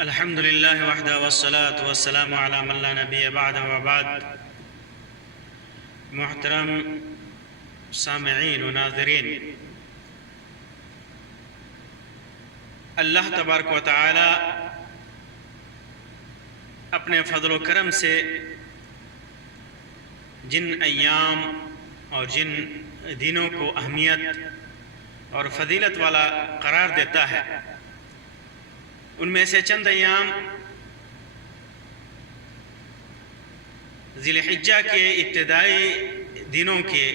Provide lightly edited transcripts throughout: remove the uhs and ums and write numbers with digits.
الحمد لله وحده والصلاة والسلام على من لا نبی بعد وبعد. محترم سامعین و ناظرین، اللہ تبارک و تعالی اپنے فضل و کرم سے جن ایام اور جن دنوں کو اہمیت اور فضیلت والا قرار دیتا ہے، ان میں سے چند ایام ذی الحجہ کے ابتدائی دنوں کے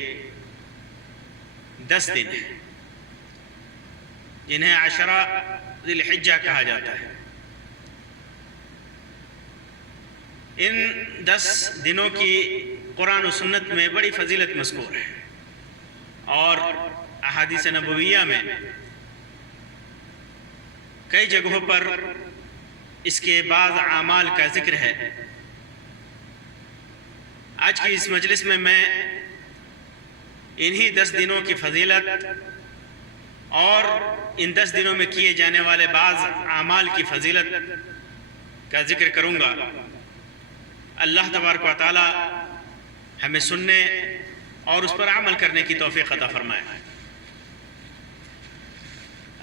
10 دن ہیں، جنہیں عشرہ ذی الحجہ کہا جاتا ہے۔ ان 10 دنوں کی قرآن و سنت میں بڑی فضیلت مذکور ہے، اور احادیث نبویہ میں کئی جگہوں پر اس کے بعض اعمال کا ذکر ہے۔ آج کی اس مجلس میں انہی 10 دنوں کی فضیلت اور ان 10 دنوں میں کیے جانے والے بعض اعمال کی فضیلت کا ذکر کروں گا۔ اللہ تبارک و تعالی ہمیں سننے اور اس پر عمل کرنے کی توفیق عطا فرمائے۔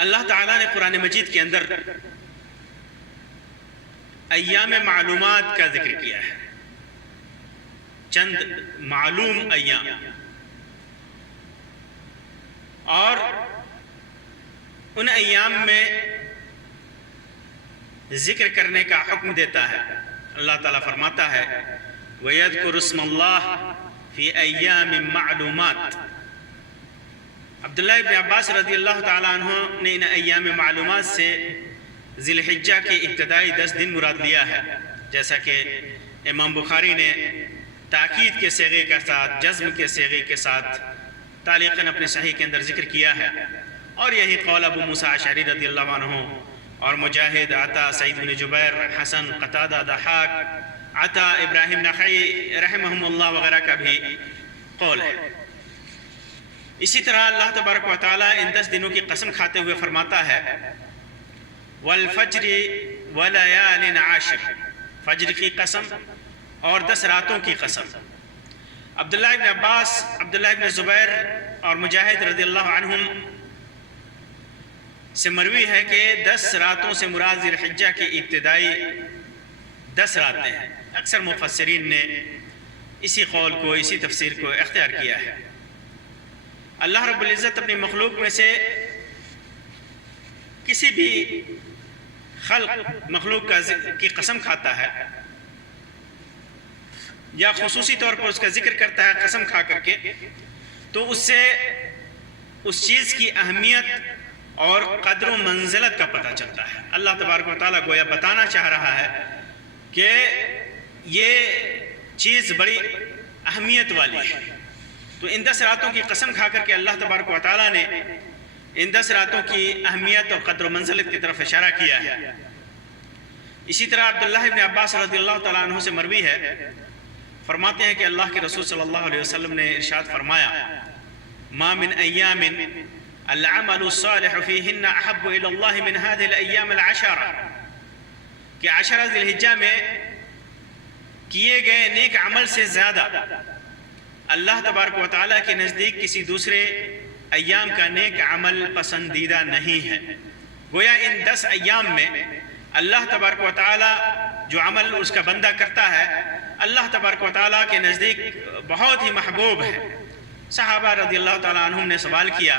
اللہ تعالیٰ نے قرآن مجید کے اندر ایام معلومات کا ذکر کیا ہے، چند معلوم ایام، اور ان ایام میں ذکر کرنے کا حکم دیتا ہے۔ اللہ تعالیٰ فرماتا ہے وَيَذْكُرُ اسْمَ اللَّهِ فِي أَيَّامٍ مَعْلُومَاتٍ۔ عبداللہ ابن عباس رضی اللہ تعالیٰ عنہ نے ان ایام معلومات سے ذی الحجہ کے ابتدائی 10 دن مراد لیا ہے، جیسا کہ امام بخاری نے تاکید کے صیغے کے ساتھ، جزم کے صیغے کے ساتھ تعلیقاً اپنے صحیح کے اندر ذکر کیا ہے، اور یہی قول ابو موسیٰ اشعری رضی اللہ عنہ اور مجاہد، عطا، سعید بن جبیر، حسن، قتادہ، ضحاک، عطا، ابراہیم نخعی رحمہم اللہ وغیرہ کا بھی قول ہے۔ اسی طرح اللہ تبارک و تعالیٰ ان 10 دنوں کی قسم کھاتے ہوئے فرماتا ہے وَالْفَجْرِ وَلَيَالٍ عَشْرٍ، فجر کی قسم اور 10 راتوں کی قسم۔ عبداللہ ابن عباس، عبداللہ ابن زبیر اور مجاہد رضی اللہ عنہم سے مروی ہے کہ 10 راتوں سے مراد ذی الحجہ کی ابتدائی 10 راتیں ہیں۔ اکثر مفسرین نے اسی قول کو، اسی تفسیر کو اختیار کیا ہے۔ اللہ رب العزت اپنی مخلوق میں سے کسی بھی مخلوق کی قسم کھاتا ہے یا خصوصی طور پر اس کا ذکر کرتا ہے قسم کھا کر کے، تو اس سے اس چیز کی اہمیت اور قدر و منزلت کا پتہ چلتا ہے۔ اللہ تبارک و تعالیٰ گویا بتانا چاہ رہا ہے کہ یہ چیز بڑی اہمیت والی ہے۔ تو ان 10 راتوں کی قسم کھا کر کے اللہ تبارک و تعالیٰ نے ان 10 راتوں کی اہمیت اور قدر و منزلت کی طرف اشارہ کیا ہے۔ اسی طرح عبداللہ ابن عباس رضی اللہ تعالیٰ عنہ سے مروی ہے، فرماتے ہیں کہ اللہ کے رسول صلی اللہ علیہ وسلم نے ارشاد فرمایا ما من ایام العمل الصالح فیہن احب الی اللہ من هذه الایام العشرہ، کہ 10 ذی الحجہ میں کیے گئے نیک عمل سے زیادہ اللہ تبارک و تعالیٰ کے نزدیک کسی دوسرے ایام کا نیک عمل پسندیدہ نہیں ہے۔ گویا ان 10 ایام میں اللہ تبارک و تعالیٰ جو عمل اس کا بندہ کرتا ہے، اللہ تبارک و تعالیٰ کے نزدیک بہت ہی محبوب ہے۔ صحابہ رضی اللہ تعالیٰ عنہم نے سوال کیا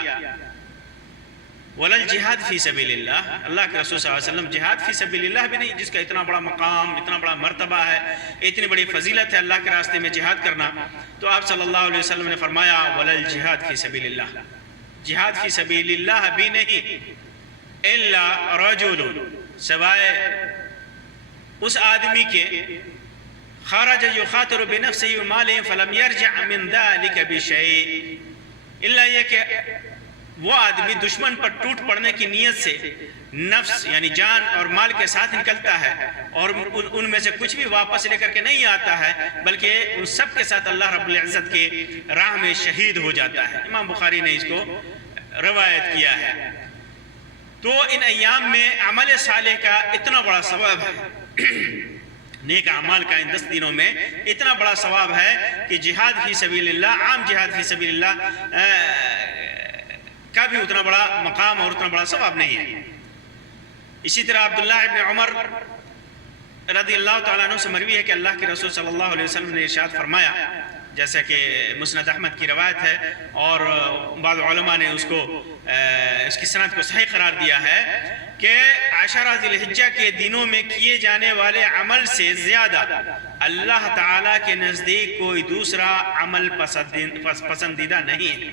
وَلَا الْجِهَادِ فِي سَبِيلِ اللَّهِ، اللہ کے رسول صلی اللہ علیہ وسلم جہاد فی سبیل اللہ بھی نہیں، جس کا اتنا بڑا مقام، اتنا بڑا مرتبہ ہے، اتنی بڑی فضیلت ہے اللہ کے راستے میں جہاد کرنا، تو آپ صلی اللہ علیہ وسلم نے فرمایا وَلَا الْجِهَادِ فِي سَبِيلِ اللَّهِ، جہاد فی سبیل اللہ بھی نہیں، إِلَّا رَجُلٌ، سوائے اس آدمی کے خرج يخاطر بنفسه وماله فلم يرجع من ذلك بشيء، الا یہ کہ وہ آدمی دشمن پر ٹوٹ پڑنے کی نیت سے نفس یعنی جان اور مال کے ساتھ نکلتا ہے اور ان میں سے کچھ بھی واپس لے کر کے نہیں آتا ہے، بلکہ ان سب کے ساتھ اللہ رب العزت کے راہ میں شہید ہو جاتا ہے۔ امام بخاری نے اس کو روایت کیا ہے۔ تو ان ایام میں عمل صالح کا اتنا بڑا ثواب ہے، نیک اعمال کا ان 10 دنوں میں اتنا بڑا ثواب ہے کہ جہاد فی سبیل اللہ، عام جہاد فی سبیل اللہ کا بھی اتنا بڑا مقام اور اتنا بڑا ثواب نہیں ہے۔ اسی طرح عبداللہ ابن عمر رضی اللہ تعالیٰ عنہ سے مروی ہے کہ اللہ کے رسول صلی اللہ علیہ وسلم نے ارشاد فرمایا، جیسا کہ مسند احمد کی روایت ہے اور بعض علماء نے اس کی سند کو صحیح قرار دیا ہے کہ عشرہ ذی الحجہ کے دنوں میں کیے جانے والے عمل سے زیادہ اللہ تعالیٰ کے نزدیک کوئی دوسرا عمل پسندیدہ نہیں ہے،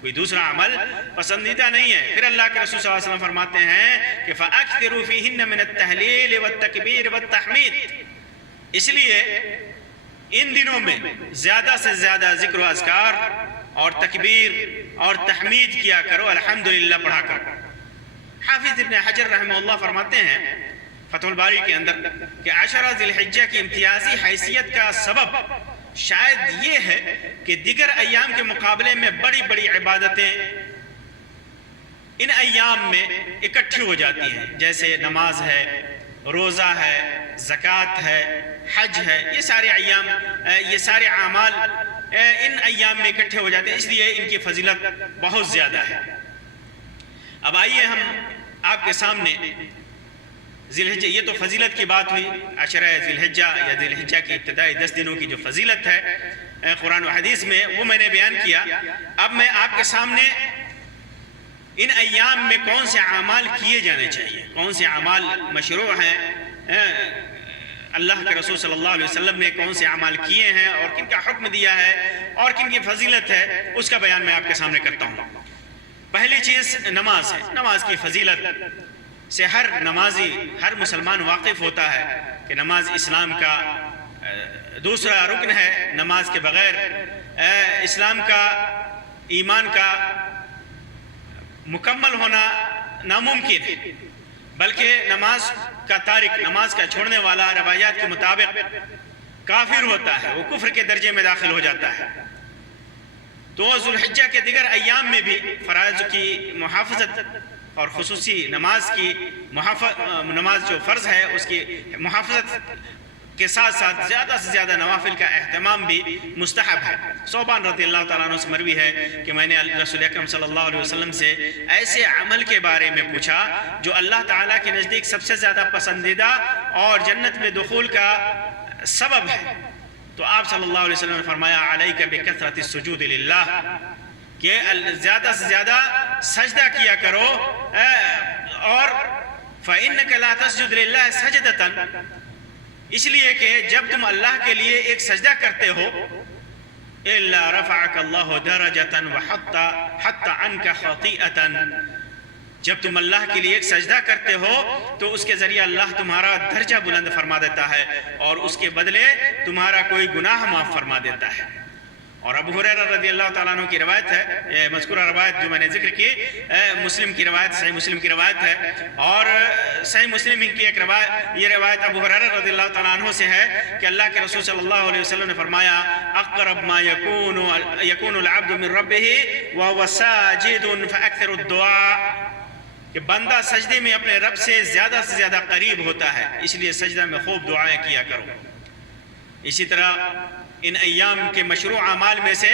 کوئی دوسرا عمل پسندیدہ نہیں ہے۔ پھر اللہ کے رسول صلی اللہ علیہ وسلم فرماتے ہیں کہ فَأَكْثِرُوا فِيهِنَّ مِنَ التَّهْلِيلِ وَالتَّكْبِيرِ وَالتَّحْمِيدِ، اس لیے ان دنوں میں زیادہ سے زیادہ ذکر و اذکار اور تکبیر اور تحمید کیا کرو، الحمدللہ پڑھا کرو۔ حافظ ابن حجر رحمہ اللہ فرماتے ہیں فتح الباری کے اندر کہ عشرہ ذی الحجہ کی امتیازی حیثیت کا سبب شاید یہ ہے کہ دیگر ایام کے مقابلے میں بڑی بڑی عبادتیں ان ایام میں اکٹھی ہو جاتی ہیں، جیسے نماز ہے، روزہ ہے، زکوٰۃ ہے، حج ہے، یہ سارے اعمال ان ایام میں اکٹھے ہو جاتے ہیں، اس لیے ان کی فضیلت بہت زیادہ ہے۔ اب آئیے ہم آپ کے سامنے ذی الحجہ، یہ تو فضیلت کی بات ہوئی، عشرہ ذی الحجہ یا ذی الحجہ کی ابتدائی 10 دنوں کی جو فضیلت ہے قرآن و حدیث میں، وہ میں نے بیان کیا۔ اب میں آپ کے سامنے ان ایام میں کون سے اعمال کیے جانے چاہیے، کون سے اعمال مشروع ہیں، اللہ کے رسول صلی اللہ علیہ وسلم نے کون سے اعمال کیے ہیں اور کن کا حکم دیا ہے اور کن کی فضیلت ہے، اس کا بیان میں آپ کے سامنے کرتا ہوں۔ پہلی چیز نماز ہے۔ نماز کی فضیلت سے ہر نمازی، ہر مسلمان واقف ہوتا ہے کہ نماز اسلام کا دوسرا رکن ہے، نماز کے بغیر اسلام کا، ایمان کا مکمل ہونا ناممکن ہے، بلکہ نماز کا تارک، نماز کا چھوڑنے والا روایات کے مطابق کافر ہوتا ہے، وہ کفر کے درجے میں داخل ہو جاتا ہے۔ تو ذو الحجہ کے دیگر ایام میں بھی فرائض کی محافظت اور خصوصی نماز جو فرض ہے اس کی محافظت کے ساتھ ساتھ زیادہ سے زیادہ نوافل کا اہتمام بھی مستحب ہے۔ ثوبان رضی اللہ تعالیٰ عنہ سے مروی ہے کہ میں نے رسول اکرم صلی اللہ علیہ وسلم سے ایسے عمل کے بارے میں پوچھا جو اللہ تعالیٰ کے نزدیک سب سے زیادہ پسندیدہ اور جنت میں دخول کا سبب ہے، تو آپ صلی اللہ علیہ وسلم نے فرمایا علیک بکثرۃ السجود للہ، کہ زیادہ سے زیادہ سجدہ کیا کرو، اور فإنک لا تسجد للہ سجدۃ، اس لیے کہ جب تم اللہ کے لیے ایک سجدہ کرتے ہو الا رفعک اللہ درجۃ وحط عنک خطیئۃ، جب تم اللہ کے لیے ایک سجدہ کرتے ہو تو اس کے ذریعے اللہ تمہارا درجہ بلند فرما دیتا ہے اور اس کے بدلے تمہارا کوئی گناہ معاف فرما دیتا ہے۔ اور ابو ہریرہ رضی اللہ تعالیٰ عنہ کی روایت ہے، مذکورہ روایت جو میں نے ذکر کی، مسلم کی روایت، صحیح مسلم کی روایت ہے، اور صحیح مسلم کی ایک روایت، یہ روایت ابو ہریرہ رضی اللہ تعالیٰ عنہ سے ہے کہ اللہ کے رسول صلی اللہ علیہ وسلم نے فرمایا اقرب ما یکون العبد من ربہ وهو ساجد فاکثر الدعاء، کہ بندہ سجدے میں اپنے رب سے زیادہ قریب ہوتا ہے، اس لیے سجدہ میں خوب دعائیں کیا کرو۔ اسی طرح ان ایام کے مشروع اعمال میں سے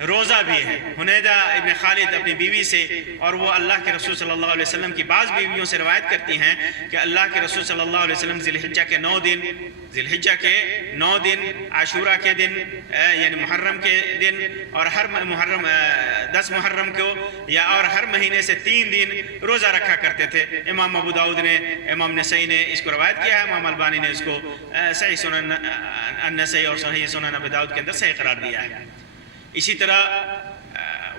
روزہ بھی ہے۔ حنیدہ ابن خالد اپنی بیوی سے، اور وہ اللہ کے رسول صلی اللہ علیہ وسلم کی بعض بیویوں سے روایت کرتی ہیں کہ اللہ کے رسول صلی اللہ علیہ وسلم ذی الحجہ کے 9 دن، عاشورہ کے دن یعنی محرم کے دن، اور ہر محرم 10 محرم کو یا اور ہر مہینے سے 3 دن روزہ رکھا کرتے تھے۔ امام ابو داؤد نے، امام نسائی نے اس کو روایت کیا ہے، امام البانی نے اس کو صحیح سنن النسائی اور صحیح سنن ابو داؤد کے اندر صحیح قرار دیا ہے۔ اسی طرح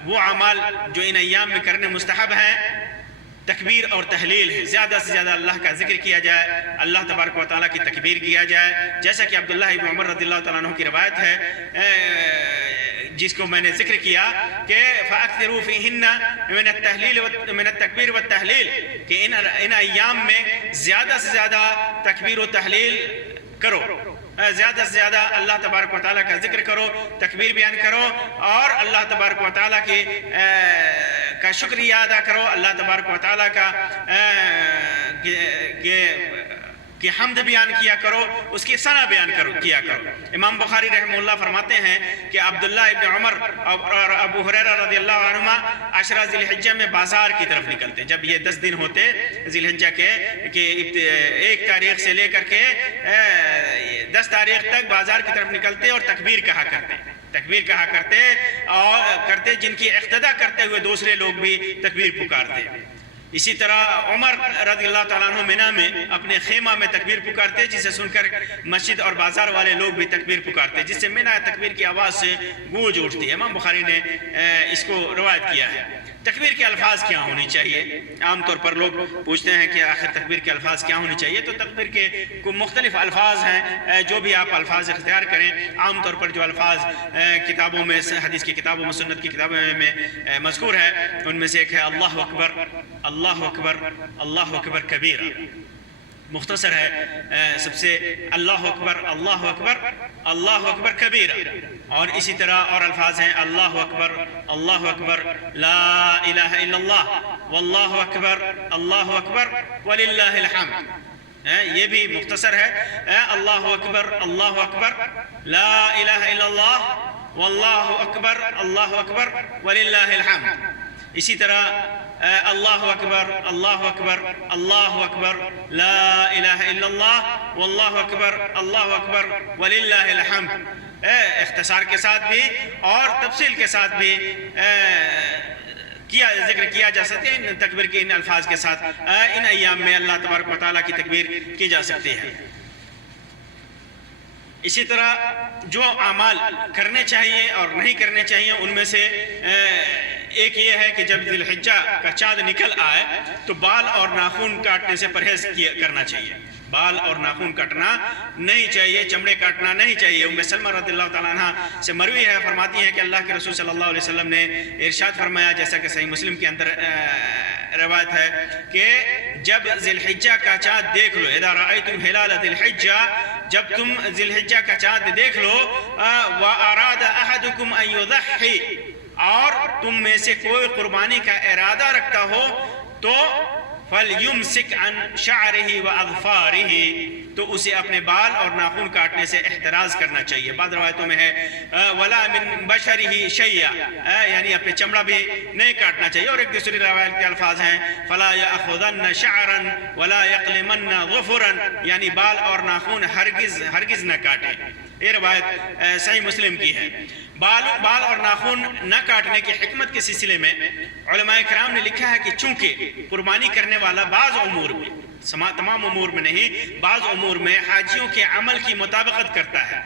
وہ اعمال جو ان ایام میں کرنے مستحب ہیں، تکبیر اور تحلیل ہے، زیادہ سے زیادہ اللہ کا ذکر کیا جائے، اللہ تبارک و تعالیٰ کی تکبیر کیا جائے، جیسا کہ عبداللہ ابن عمر رضی اللہ تعالیٰ عنہ کی روایت ہے جس کو میں نے ذکر کیا کہ فَأَكْثِرُوا فِيهِنَّ مِنَ التَّكْبِيرِ وَالتَّحْلِيلِ، کہ ان ایام میں زیادہ سے زیادہ تکبیر و تحلیل کرو، زیادہ سے زیادہ اللہ تبارک و تعالیٰ کا ذکر کرو، تکبیر بیان کرو، اور اللہ تبارک و تعالیٰ کا شکریہ ادا کرو، اللہ تبارک و تعالیٰ کا کہ حمد بیان کیا کرو، اس کی ثنا بیان کیا کرو۔ امام بخاری رحمہ اللہ فرماتے ہیں کہ عبداللہ ابن عمر اور ابو ہریرہ رضی اللہ عنہما عشرہ ذی الحجہ میں بازار کی طرف نکلتے، جب یہ 10 دن ہوتے ذی الحجہ کے کہ 1 تاریخ سے لے کر کے 10 تاریخ تک بازار کی طرف نکلتے اور تکبیر کہا کرتے جن کی اقتدا کرتے ہوئے دوسرے لوگ بھی تکبیر پکارتے۔ اسی طرح عمر رضی اللہ تعالیٰ عنہ منہ میں اپنے خیمہ میں تکبیر پکارتے، جسے سن کر مسجد اور بازار والے لوگ بھی تکبیر پکارتے، جس سے منہ تکبیر کی آواز سے گونج اٹھتی ہے۔ امام بخاری نے اس کو روایت کیا ہے۔ تکبیر کے الفاظ کیا ہونی چاہیے؟ عام طور پر لوگ پوچھتے ہیں کہ آخر تکبیر کے الفاظ کیا ہونی چاہیے، تو تکبیر کے کوئی مختلف الفاظ ہیں، جو بھی آپ الفاظ اختیار کریں۔ عام طور پر جو الفاظ کتابوں میں، حدیث کی کتابوں میں، سنت کی کتابوں میں مذکور ہے، ان میں سے ایک ہے اللہ اکبر، اللہ اکبر، اللہ اکبر کبیرہ۔ مختصر ہے سب سے، اللہ اکبر، اللہ اکبر، اللہ اکبر کبیرہ۔ اور اسی طرح اور الفاظ ہیں اللہ اکبر، اللہ اکبر، لا الہ الا اللہ، واللہ اکبر، اللہ اکبر وللہ الحمد۔ یہ بھی مختصر ہے، اللہ اکبر، اللہ اکبر، لا الہ الا اللہ، واللہ اکبر، اللہ اکبر وللہ الحمد۔ اسی طرح اللہ اکبر، اللہ اکبر، اللہ اکبر، لا الہ الا اللہ، واللہ اکبر، اللہ اکبر وللہ الحمد۔ اختصار کے ساتھ بھی اور تفصیل کے ساتھ بھی ذکر کیا جا سکتے ہیں۔ ان تکبیر کے ان الفاظ کے ساتھ ان ایام میں اللہ تبارک و تعالیٰ کی تکبیر کی جا سکتی ہے۔ اسی طرح جو اعمال کرنے چاہیے اور نہیں کرنے چاہیے، ان میں سے ایک یہ ہے کہ جب ذی الحجہ کا چاند نکل آئے تو بال اور ناخن کاٹنے سے پرہیز کرنا چاہیے۔ بال اور ناخن کاٹنا نہیں چاہیے، چمڑے کاٹنا نہیں چاہیے۔ ام سلمہ رضی اللہ تعالیٰ عنہ سے مروی ہے، فرماتی ہیں کہ اللہ کے رسول صلی اللہ علیہ وسلم نے ارشاد فرمایا، جیسا کہ صحیح مسلم کے اندر روایت ہے، کہ جب ذی الحجہ کا چاند دیکھ لو، اذا رأیتم ہلال ذی الحجہ، جب تم ذی الحجہ کا چاند دیکھ لو، وَأَرَادَ أَحَدُكُمْ أَن يُضَحِّ، اور تم میں سے کوئی قربانی کا ارادہ رکھتا ہو تو فَلْيُمْسِكْ عَنْ شَعْرِهِ وَأَظْفَارِهِ، تو اسے اپنے بال اور ناخن کاٹنے سے احتراز کرنا چاہیے۔ بعض روایتوں میں ہے وَلَا مِن بَشَرِهِ شَيْئًا، یعنی اپنے چمڑا بھی نہیں کاٹنا چاہیے۔ اور ایک دوسری روایت کے الفاظ ہیں فَلَا يَأْخُذَنَّ شَعْرًا وَلَا يَقْلِمَنَّ ظُفُرًا، یعنی بال اور ناخن ہرگز نہ کاٹے۔ یہ روایت صحیح مسلم کی ہے۔ بال اور ناخن نہ کاٹنے کی حکمت کے سلسلے میں علماء کرام نے لکھا ہے کہ چونکہ قربانی کرنے والا بعض امور میں، تمام امور میں نہیں، بعض امور میں حاجیوں کے عمل کی مطابقت کرتا ہے،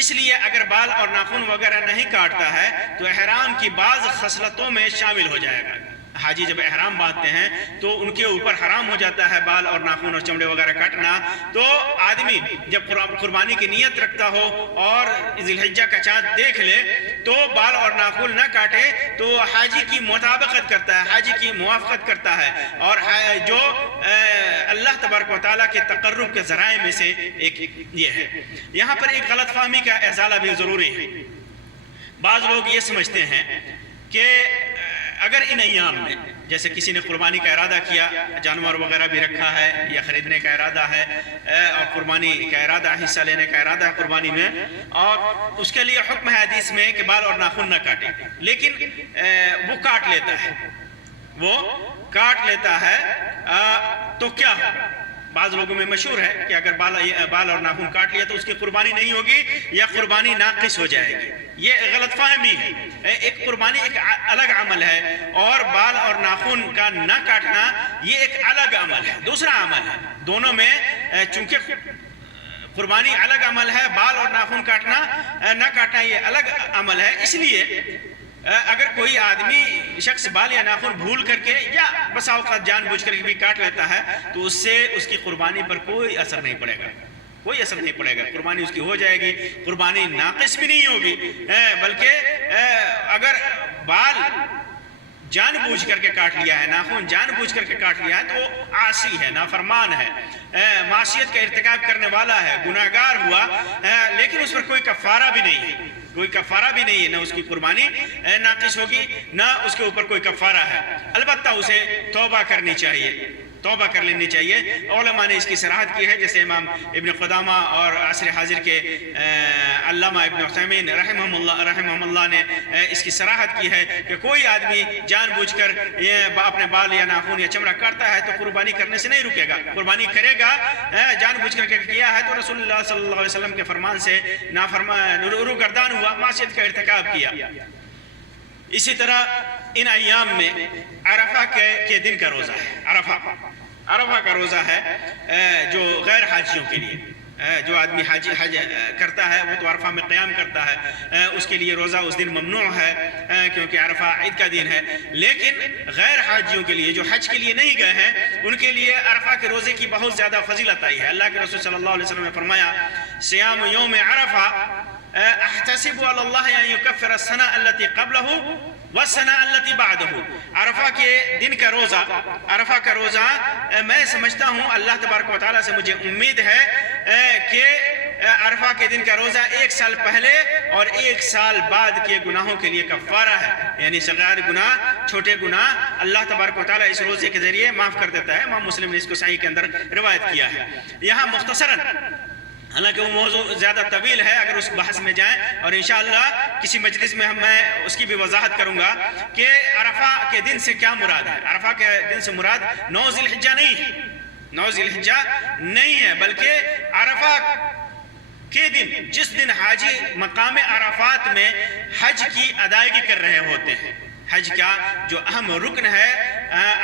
اس لیے اگر بال اور ناخن وغیرہ نہیں کاٹتا ہے تو احرام کی بعض خصلتوں میں شامل ہو جائے گا۔ حاجی جب احرام باندھتے ہیں تو ان کے اوپر حرام ہو جاتا ہے بال اور ناخن اور چمڑے وغیرہ کاٹنا۔ تو آدمی جب قربانی کی نیت رکھتا ہو اور ذی الحجہ کا چاند دیکھ لے تو بال اور ناخن نہ کاٹے تو حاجی کی مطابقت کرتا ہے، حاجی کی موافقت کرتا ہے، اور جو اللہ تبارک و تعالیٰ کے تقرب کے ذرائع میں سے ایک یہ ہے۔ یہاں پر ایک غلط فہمی کا ازالہ بھی ضروری ہے۔ بعض لوگ یہ سمجھتے ہیں کہ اگر ان ایام میں جیسے کسی نے قربانی کا ارادہ کیا، جانور وغیرہ بھی رکھا ہے یا خریدنے کا ارادہ ہے اور قربانی کا ارادہ، حصہ لینے کا ارادہ ہے قربانی میں، اور اس کے لیے حکم ہے حدیث میں کہ بال اور ناخن نہ کاٹے، لیکن وہ کاٹ لیتا ہے تو کیا ہوگا؟ بعض لوگوں میں مشہور ہے کہ اگر بال اور ناخن کاٹ لیا تو اس کی قربانی نہیں ہوگی یا قربانی ناقص ہو جائے گی۔ یہ غلط فہمی ہے۔ ایک قربانی ایک الگ عمل ہے اور بال اور ناخن کا نہ کاٹنا یہ ایک الگ عمل ہے، دوسرا عمل ہے۔ دونوں میں چونکہ قربانی الگ عمل ہے، بال اور ناخن نہ کاٹنا یہ الگ عمل ہے، اس لیے اگر کوئی آدمی شخص بال یا ناخن بھول کر کے یا بسا اوقات جان بوجھ کر کے بھی کاٹ لیتا ہے تو اس سے اس کی قربانی پر کوئی اثر نہیں پڑے گا، کوئی اثر نہیں پڑے گا، قربانی اس کی ہو جائے گی، قربانی ناقص بھی نہیں ہوگی، بلکہ اگر بال جان بوجھ کر کے کاٹ لیا ہے، ناخن جان بوجھ کر کے کاٹ لیا ہے تو وہ عاصی ہے، نافرمان ہے، معصیت کا ارتکاب کرنے والا ہے، گناہگار ہوا، لیکن اس پر کوئی کفارہ بھی نہیں ہے، کوئی کفارہ بھی نہیں ہے، نہ اس کی قربانی ناقص ہوگی نہ اس کے اوپر کوئی کفارہ ہے، البتہ اسے توبہ کرنی چاہیے، توبہ کر لینی چاہیے۔ علماء نے اس کی صراحت کی ہے، جیسے امام ابن قدامہ اور عصر حاضر کے علامہ ابن عثیمین رحمہ اللہ نے اس کی صراحت کی ہے کہ کوئی آدمی جان بوجھ کر اپنے بال یا ناخن یا چمڑا کاٹتا ہے تو قربانی کرنے سے نہیں رکے گا، قربانی کرے گا، جان بوجھ کر کے کیا ہے تو رسول اللہ صلی اللہ علیہ وسلم کے فرمان سے روگردان ہوا، معصیت کا ارتکاب کیا۔ اسی طرح ان ایام میں عرفہ کے دن کا روزہ ہے، عرفہ کا روزہ ہے جو غیر حاجیوں کے لیے، جو آدمی حج کرتا ہے وہ تو عرفہ میں قیام کرتا ہے، اس کے لیے روزہ اس دن ممنوع ہے کیونکہ عرفہ عید کا دن ہے، لیکن غیر حاجیوں کے لیے جو حج کے لیے نہیں گئے ہیں ان کے لیے عرفہ کے روزے کی بہت زیادہ فضیلت آئی ہے۔ اللہ کے رسول صلی اللہ علیہ وسلم نے فرمایا صیام یوم عرفہ احتسب علی اللہ ان یکفر السنہ التي قبلہ والسنہ التي بعدہ، عرفہ کے دن کا روزہ، عرفہ کا روزہ میں سمجھتا ہوں اللہ تبارک و تعالیٰ سے مجھے امید ہے کہ عرفہ کے دن کا روزہ ایک سال پہلے اور ایک سال بعد کے گناہوں کے لیے کفارہ ہے، یعنی صغیر گناہ، چھوٹے گناہ اللہ تبارک و تعالیٰ اس روزے کے ذریعے معاف کر دیتا ہے۔ امام مسلم نے اس کو صحیح کے اندر روایت کیا ہے۔ یہاں مختصراً، حالانکہ وہ موضوع زیادہ طویل ہے، اگر اس بحث میں جائیں اور انشاءاللہ کسی مجلس میں میں اس کی بھی وضاحت کروں گا کہ عرفہ کے دن سے کیا مراد ہے۔ عرفہ کے دن سے مراد 9 ذی الحجہ نہیں ہے، 9 ذی الحجہ نہیں ہے، بلکہ عرفہ کے دن، جس دن حاجی مقام عرفات میں حج کی ادائیگی کر رہے ہوتے ہیں، حج کا جو اہم رکن ہے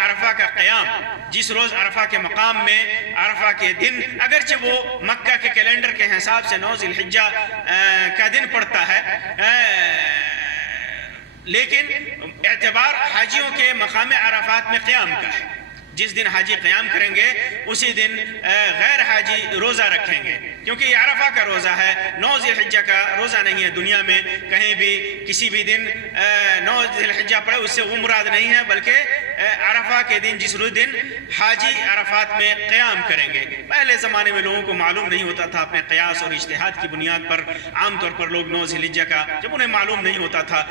عرفہ کا قیام، جس روز عرفہ کے مقام میں عرفہ کے دن، اگرچہ وہ مکہ کے کیلنڈر کے حساب سے 9 ذی الحجہ کا دن پڑتا ہے، لیکن اعتبار حاجیوں کے مقام عرفات میں قیام کا ہے۔ جس دن حاجی قیام کریں گے اسی دن غیر حاجی روزہ رکھیں گے، کیونکہ یہ عرفہ کا روزہ ہے، 9 ذی الحجہ کا روزہ نہیں ہے۔ دنیا میں کہیں بھی کسی بھی دن 9 ذی الحجہ پڑے اس سے وہ مراد نہیں ہے، بلکہ عرفہ کے دن جس دن حاجی عرفات میں قیام کریں گے۔ پہلے زمانے میں لوگوں کو معلوم نہیں ہوتا تھا، اپنے قیاس اور اجتہاد کی بنیاد پر عام طور پر لوگ 9 ذی الحجہ کا، جب انہیں معلوم نہیں ہوتا تھا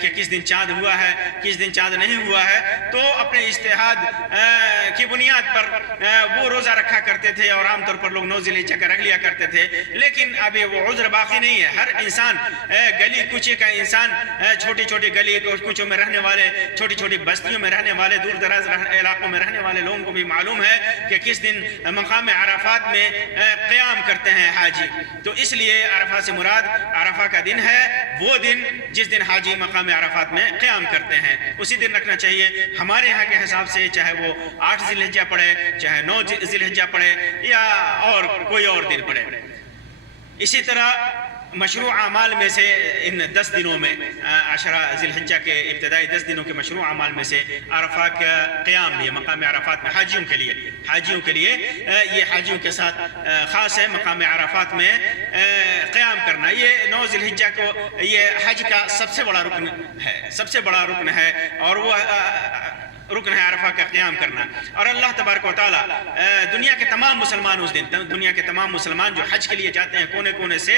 کہ کس دن چاند ہوا ہے کس دن چاند نہیں ہوا ہے، تو اپنے اجتہاد کی بنیاد پر وہ روزہ رکھا کرتے تھے، اور عام طور پر لوگ 9 ذی الحجہ کا رکھ لیا کرتے تھے۔ لیکن ابھی وہ عذر باقی نہیں ہے، ہر انسان، گلی کوچے کا انسان، چھوٹی چھوٹی گلی کوچوں میں رہنے والے، چھوٹی چھوٹی بستیوں میں رہنے والے، دور دراز علاقوں میں رہنے والے لوگوں کو بھی معلوم ہے کہ کس دن مقام عرفات میں قیام کرتے ہیں حاجی۔ تو اس لیے عرفہ سے مراد عرفہ کا دن ہے، وہ دن جس دن حاجی مقام عرفات میں قیام کرتے ہیں، اسی دن رکھنا چاہیے۔ ہمارے یہاں کے حساب سے چاہے وہ 8 ذی الحجہ پڑے، چاہے 9 ذی الحجہ پڑے، یا اور کوئی اور دن پڑے۔ اسی طرح مشروع اعمال میں سے ان 10 دنوں میں، 10 ذی الحجہ کے ابتدائی 10 دنوں کے مشروع اعمال میں سے عرفہ کا قیام بھی ہے مقام عرفات میں حاجیوں کے لیے، یہ حاجیوں کے ساتھ خاص ہے مقام عرفات میں قیام کرنا۔ یہ 9 ذی الحجہ کو یہ حج کا سب سے بڑا رکن ہے، اور وہ رکن ہے عرفہ کا قیام کرنا۔ اور اللہ تبارک و تعالیٰ دنیا کے تمام مسلمان اس دن، دنیا کے تمام مسلمان جو حج کے لیے جاتے ہیں کونے کونے سے،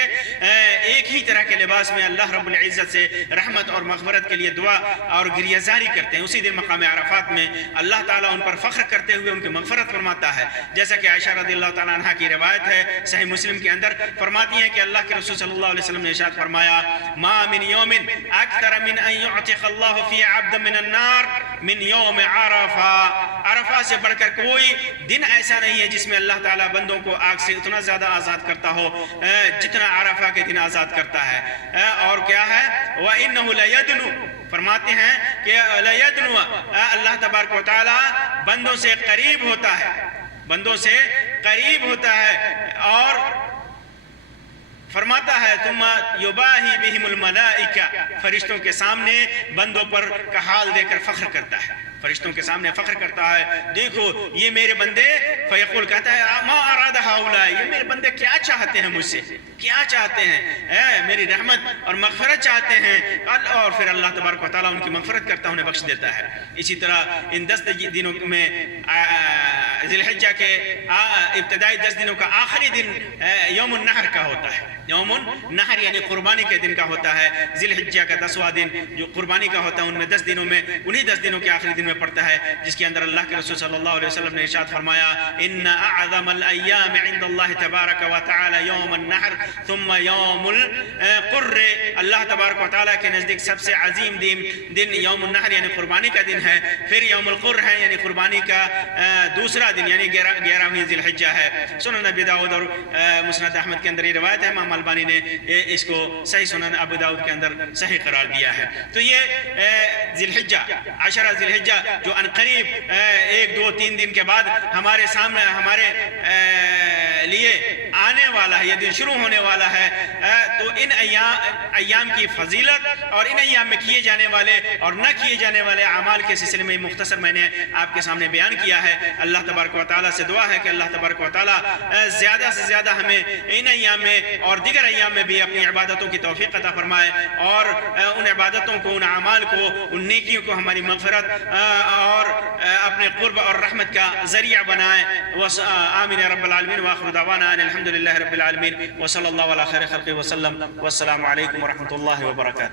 ایک ہی طرح کے لباس میں اللہ رب العزت سے رحمت اور مغفرت کے لیے دعا اور گریہ زاری کرتے ہیں۔ اسی دن مقام عرفات میں اللہ تعالیٰ ان پر فخر کرتے ہوئے ان کی مغفرت فرماتا ہے، جیسا کہ عائشہ رضی اللہ تعالیٰ عنہ کی روایت ہے صحیح مسلم کے اندر، فرماتی ہیں کہ اللہ کے رسول صلی اللہ علیہ وسلم نے ارشاد فرمایا ما من یوم اکثر من ان یعتق اللہ فی عبد من النار من یوم عرفہ سے بڑھ کر کوئی دن ایسا نہیں ہے جس میں اللہ تعالیٰ بندوں کو آگ سے اتنا زیادہ آزاد کرتا ہو جتنا عرفہ کے دن آزاد کرتا ہے۔ اور کیا ہے وَإِنَّهُ لَيَدْنُ، فرماتے ہیں کہ لَيَدْنُ، اللہ تبارک و تعالیٰ بندوں سے قریب ہوتا ہے، اور فرماتا ہے ثم یباہی بہم الملائکہ، فرشتوں کے سامنے بندوں پر کا حال دے کر فخر کرتا ہے۔ فرشتوں کے سامنے فخر کرتا ہے، دیکھو یہ میرے بندے، فیقول کہتا ہے ما اراد ہؤلاء، یہ میرے بندے کیا چاہتے ہیں مجھ سے، کیا چاہتے ہیں، میری رحمت اور مغفرت چاہتے ہیں، اور پھر اللہ تبارک و تعالیٰ ان کی مغفرت کرتا ہے، انہیں بخش دیتا ہے۔ اسی طرح ان 10 دنوں میں ذی الحجہ کے ابتدائی 10 دنوں کا آخری دن یوم النحر کا ہوتا ہے، یوم النحر یعنی قربانی کے دن کا ہوتا ہے۔ ذی الحجہ کا 10واں دن جو قربانی کا ہوتا ہے، ان میں 10 دنوں میں انہی 10 دنوں کے آخری دن میں پڑتا ہے، جس کے اندر اللہ کے رسول صلی اللہ علیہ وسلم نے ارشاد فرمایا ان اعظم الایام عند اللہ تبارک و تعالی یوم النحر ثم یوم القر، اللہ تبارک و تعالیٰ کے نزدیک سب سے عظیم دن یوم النحر یعنی قربانی کا دن ہے، پھر یوم القر ہے یعنی قربانی کا دوسرا دن یعنی 11ویں ذی الحجہ ہے۔ سنن ابی داؤد اور مسند احمد کے اندر یہ روایت ہے، امام البانی نے اس کو صحیح سنن ابی داؤد کے اندر صحیح قرار دیا ہے۔ تو یہ ذی الحجہ 10 ذی الحجہ جو ان قریب 1 2 3 دن کے بعد ہمارے سامنے ہمارے لیے آنے والا ہے، یہ دن شروع ہونے والا ہے، تو ان ایام کی فضیلت اور ان ایام میں کیے جانے والے اور نہ کیے جانے والے اعمال کے سلسلے میں مختصر میں نے آپ کے سامنے بیان کیا ہے۔ اللہ تبارک و تعالیٰ سے دعا ہے کہ اللہ تبارک و تعالیٰ زیادہ سے زیادہ ہمیں ان ایام میں اور دیگر ایام میں بھی اپنی عبادتوں کی توفیق عطا فرمائے، اور ان عبادتوں کو، ان اعمال کو، ان نیکیوں کو ہماری مغفرت اور اپنے قرب اور رحمت کا ذریعہ بنائے۔ آمین رب العالمین، وآخر دعوانا ان الحمد للہ رب العالمین، وصلی اللہ علی خیر خلقہ وسلم، والسلام علیکم ورحمۃ اللہ وبرکاتہ۔